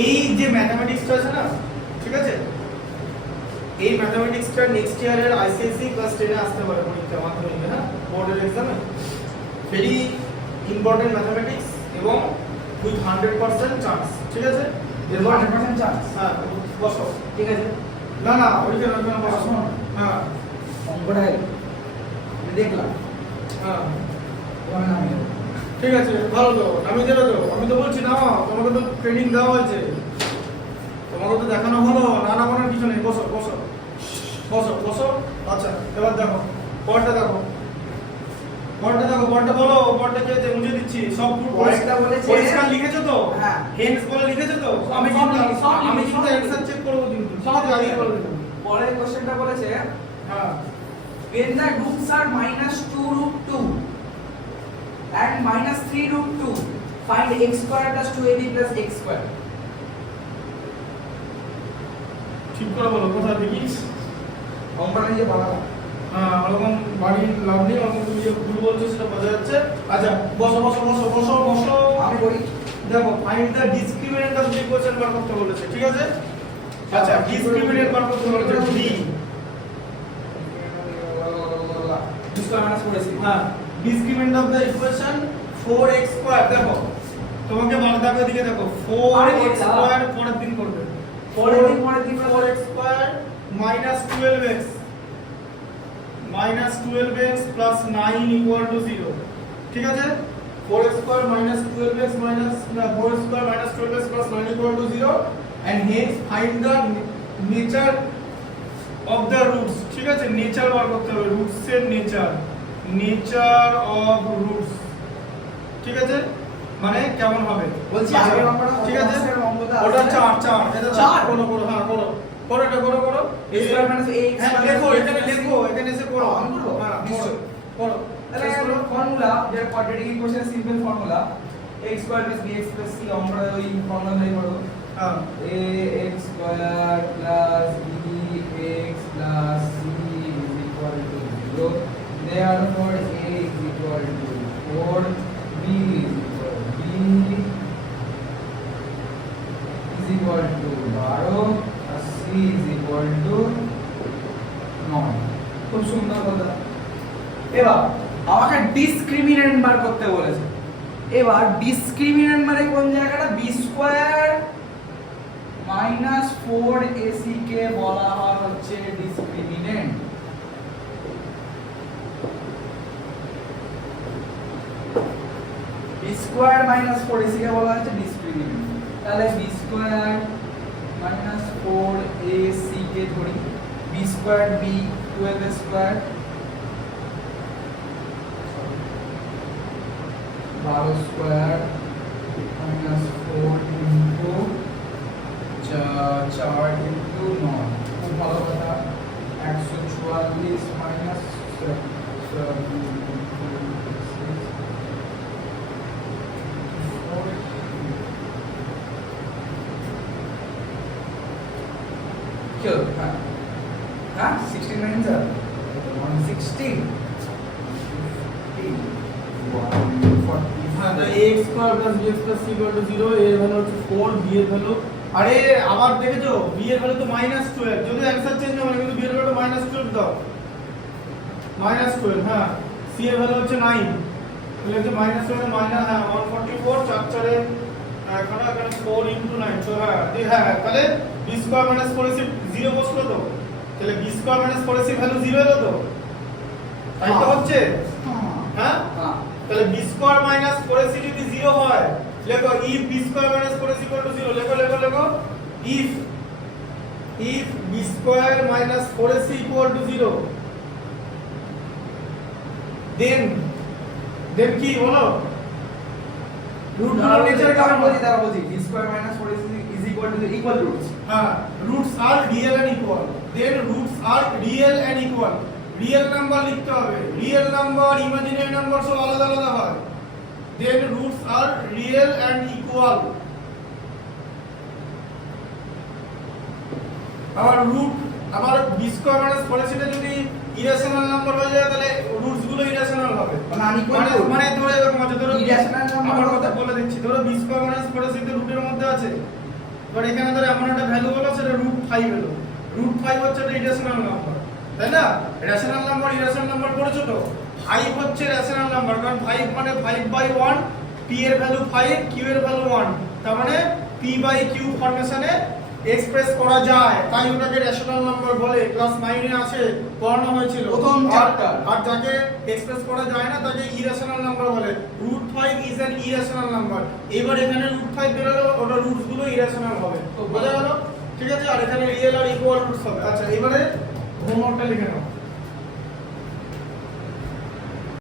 এই যে ম্যাথমেটিক্সটা আছে না, ঠিক আছে, এই ম্যাথমেটিক্সটা নেক্সট ইয়ারের আইসিএসসি ক্লাস 10 এ আসতে পারে পরীক্ষা মাধ্যমিকে, হ্যাঁ, বোর্ডের এক্সামে। ভেরি ইম্পর্টেন্ট ম্যাথমেটিক্স এবং উইথ 100% চান্স, ঠিক আছে? এরপর 100% চান্স। হ্যাঁ, বসো। ঠিক আছে। না না, ওইখানে বসো। হ্যাঁ, অঙ্কটা আমি দেখলাম। হ্যাঁ, তোমার নাম কি? ঠিক আছে, ভালো তো, নামিয়ে দেবে তো? আমি তো বলছি না, তোমাকে তো ট্রেনিং দেওয়া হয়েছে, তোমাকে তো দেখানো হলো, না নামানোর কিছু নেই। বসো বসো বসো বসো। আচ্ছা, এবার দেখো পয়েন্টটা দেখো, পয়েন্টটা দেখো, পয়েন্টটা বলো, পয়েন্টটা কি আছে মুছে দিচ্ছি। সব পয়েন্টটা বলেছে পরিষ্কার লিখেছো তো? হ্যাঁ। হেন্স বলে লিখেছো তো? আমি কিন্তু অ্যানসার চেক করব, কিন্তু সব আগে বলে দেব। পরের কোশ্চেনটা বলেছে হ্যাঁ, when the roots are -2√2 and -3√2 find x square plus 2ab plus x square. ঠিক করে বলো, কোথা দেখিস? অঙ্কটা নিয়ে ভালো। হ্যাঁ, ওরকম বাড়ির লাভ নেই, ওরকম তুমি যে ভুল বলছো সেটা বোঝা যাচ্ছে। আচ্ছা, বসো বসো বসো বসো বসো। আমি বলি দেখো, find the discriminant of the equation বার করতে বলেছে, ঠিক আছে? আচ্ছা, ডিসক্রিমিনেন্ট বার করতে বলেছে ডি। Square minus 4ac। হ্যাঁ, discriminant of the equation 4x square. দেখো, তোমাকে বার দেখো, এদিকে দেখো, 4x স্কয়ার পরের দিন করবে। 4x square minus 12x plus 9 equal to 0, ঠিক আছে? 4x square minus 12x minus 4x square minus 12x plus 9 equal to 0, and hence find the nature of the roots, ঠিক আছে? নেচার বার করতে হবে, রুটস এর নেচার অফ রুটস, ঠিক আছে? মানে কেমন হবে বলছি আচ্ছা, আগের অঙ্কটা, ঠিক আছে? অঙ্কটা ওটা 4 এটা 4 করো করো, হ্যাঁ করো করো, এটা করো করো। a square minus ax হ্যাঁ, লেখো এখানে, লেখো এখানে এসে করো। আমি করবো? হ্যাঁ, নিশ্চয়ই। করো। তাহলে ফর্মুলা, যেটা quadratic equation simple formula, x square plus bx plus c, আমরা ওই ফর্মুলা ধরে করব। হ্যাঁ, ax square plus bx plus c is equal to 0. Therefore a is equal to 4, b is equal to 12, R c is equal to 9. খুব সুন্দর কথা। এবার আমাকে ডিসক্রিমিনেন্ট বার করতে বলেছে। এবার ডিসক্রিমিনেন্ট মানে কোন জায়গাটা? b স্কয়ার মাইনাস 4ac কে বলা হয় হচ্ছে discriminant. b square minus 4ac কে বলা হচ্ছে ডিসক্রিমিনেন্ট। তাহলে b স্কয়ার মাইনাস 4ac কে ধরি, b square b 12 square 12 square minus 4 into 4 into 9, খুব ভালো কথা। 144 মাইনাস 16 minutes are 116 হ্যাঁ, তাই ax square plus bx plus c equal to 0, এর ভ্যালু হচ্ছে 4, b এর ভ্যালু, আরে আবার দেখেছো b এর ভ্যালু তো -12, যদি অ্যানসার চেঞ্জ হবে কিন্তু b এর ভ্যালু -12 দাও, -12। হ্যাঁ, c এর ভ্যালু হচ্ছে 9, তাহলে হচ্ছে -12 মাইনাস, হ্যাঁ 144, 4 4 এখানে 4 ইনটু 9, তো হ্যাঁ হ্যাঁ, তাহলে b স্কয়ার মাইনাস 4ac 0 বসলো তো, তাহলে b square minus 4ac value 0 এলো তো, তাই তো হচ্ছে। হ্যাঁ, তাহলে b স্কয়ার মাইনাস 4ac যদি 0 হয়, লেখো if b square minus 4ac equal to 0, লেখো লেখো লেখো, if b square minus 4ac equal to 0, then কি বলো? রুট গুলো নেচার কেমন বলি, তারা বলছি b square minus 4ac is equal to the equal roots. হ্যাঁ, roots are real and equal, then roots are real and equal, real number লিখতে হবে, রিয়েল নাম্বার ইমাজিনারি নাম্বার সব আলাদা আলাদা হয়, then roots are real and equal। আবার root, আবার b square minus 4ac যদি ইরেশনাল নাম্বার হয়ে যায় তাহলে রুটস গুলো ইরেশনাল হবে, মানে আনইকুয়াল, মানে ধরে এরকম আছে, ধরো ইরেশনাল নাম্বার আমার কথা বলে দিচ্ছি, ধরো b স্কয়ার মাইনাস 4ac তো রুটের মধ্যে আছে, এবার এখানে ধরো এমন একটা ভ্যালু হলো সেটা √5 হলো। √5 হচ্ছে একটা ইরেশনাল নাম্বার, তাই না? রেশনাল নাম্বার ইরেশনাল নাম্বার পড়েছো তো? 5 হচ্ছে রেশনাল নাম্বার, কারণ 5 মানে 5/1, p এর ভ্যালু 5, q এর ভ্যালু 1, তার মানে p/q ফরমেশনে এক্সপ্রেস করা যায়, তাই ওটাকে রেশনাল নাম্বার বলে। ক্লাস 9 এ আছে, পড়ানো হয়েছিল প্রথম চ্যাপ্টার। আর যাকে এক্সপ্রেস করা যায় না তাকে ইরেশনাল নাম্বার বলে। √5 ইজ অ্যান ইরেশনাল নাম্বার। এবার এখানে √5 বেরোলো, ওটা রুটস গুলো ইরেশনাল হবে, বোঝা গেল? ঠিক আছে, আর এখানে রিয়েল আর ইকুয়াল রুটস হবে। আচ্ছা, এবারে হোমওয়ার্কটা লিখে নাও।